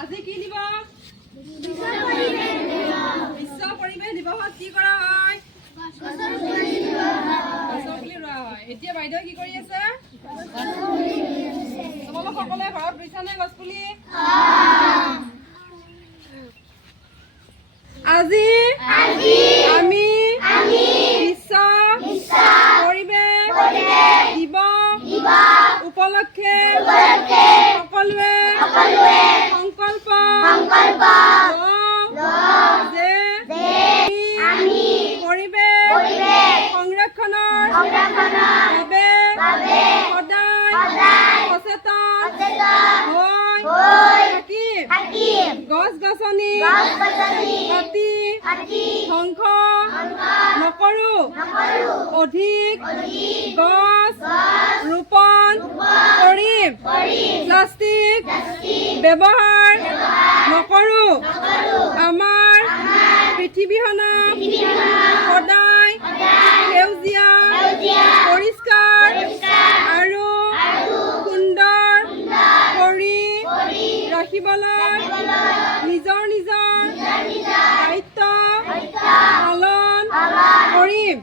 আজি কি দিবস? বিশ্ব পৰিৱেশ দিৱসত কি কৰা হয়? গছৰ পুলি ৰোৱা হয়। এতিয়া বাইদেউ কি কৰি আছে? তোমালোক সকলোৱে ঘৰত ৰুইছা নে গছ পুলি? আজি আমি বিশ্ব পৰিৱেশ দিৱস উপলক্ষে সকলোৱে সংকল্প লওঁ যে আমি পৰিৱেশ সংৰক্ষণৰ বাবে সদায় সচেতন হৈ থাকিম। গছ-গছনি কাটি ধ্বংস নকৰোঁ, অধিক গছ ৰোপণ কৰিম। প্লাষ্টিক ব্যৱহাৰ নকৰোঁ। আমাৰ পৃথিৱীখনক সদায় সেউজীয়া, পৰিষ্কাৰ আৰু সুন্দৰ কৰি ৰাখিবলৈ নিজৰ দায়িত্ব পালন কৰিম।